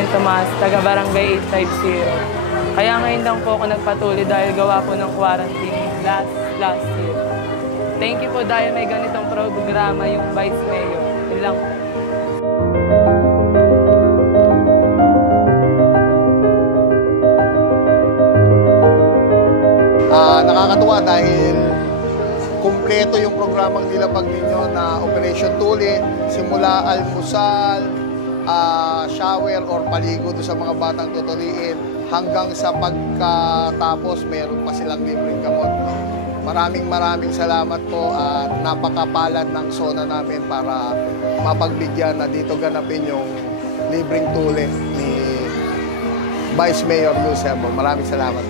President Tomas, taga Barangay 850. Kaya ngayon lang po ako nagpatuloy dahil gawa po ng quarantine last year. Thank you po dahil may ganitong programa yung Vice Mayor. Yun lang po. Nakakatuwa dahil kumpleto yung programang nilapag ninyo na Operation Tuli, simula almusal, shower or paligo sa mga batang tutuliin hanggang sa pagkatapos meron pa silang libreng gamot. Maraming salamat po at napakapalad ng zona namin para mapagbigyan na dito ganapin yung libreng tuli ni Vice Mayor Lucebo. Maraming salamat.